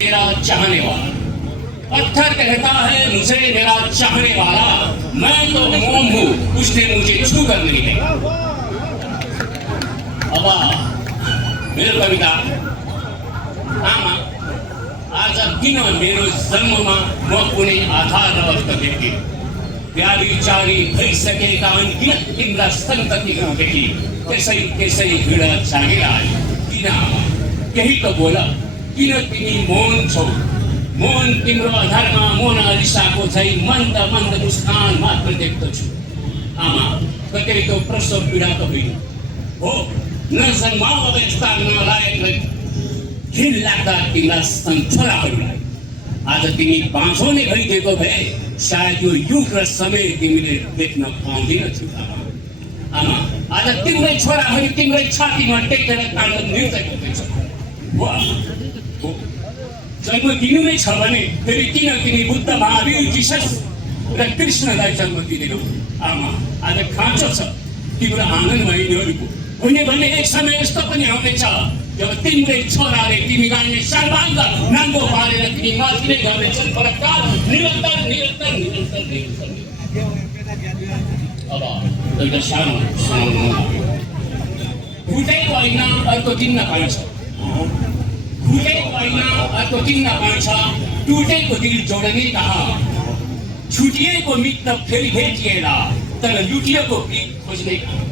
मेरा चाहने वाला पत्थर कहता है मुझे मेरा चाहने वाला, मैं तो मोम हूँ उसने मुझे छू कर नहीं देखा। अब मेरो कविता आमा आज किन मेरो जन्ममा म कुनै आधार नभएको व्यक्ति प्यारी चारी भइसकेका किन तिम्रा सन्ततिहरू देखि त्यसै त्यसै भिड जागेर आयो। किन आमा केही त बोल, किन तिमी मौन छौ? मौन तिम्रो आधारमा मोनालिसाको झै मन्द मन्द मुस्कान मात्र देख्दछु। आमा कतै त प्रसव पीडा त होइन हो, नजन्माव यस्ता नलायक घिन लाग्दा तिम्रा सन्थोराहरूलाई आज तिमी बाँझो नै भइदिएको भए सायद यो युग र समय तिमीले देख्न पाउँदैनथ्यौ। आमा आज तिम्रै छोराहरू तिम्रै छातीमा टेकेर काण्ड नृत्य गर्दैछ। जन्म दिनु नै छ भने फेरि किन तिमी बुद्ध महावीर जिसस र कृष्णलाई जन्म दिँदैनौ? आमा आज खाँचो छ तिम्रो आँगनभरिहरूको हुने भन्ने एक समय यस्तो पनि आउँदैछ जब तिम्रै छोराले तिमीलाई नै सर्वाङ्ग नाङ्गो पारेर तिमी नाच्ने गर्नेछन्। बलात्कार निरन्तर निरन्तर निरन्तर निरन्तर। अब एउटा सानो सुनाउनु फुटेको होइन अर्को दिन पाइन्छ, फुटेको होइन अर्को दिन पाइन्छ, टुटेको दिल जोड्ने कहाँ, छुटिएको मित्र फेरि भेटिएला तर लुटिएको प्रीत खोज्ने कहाँ।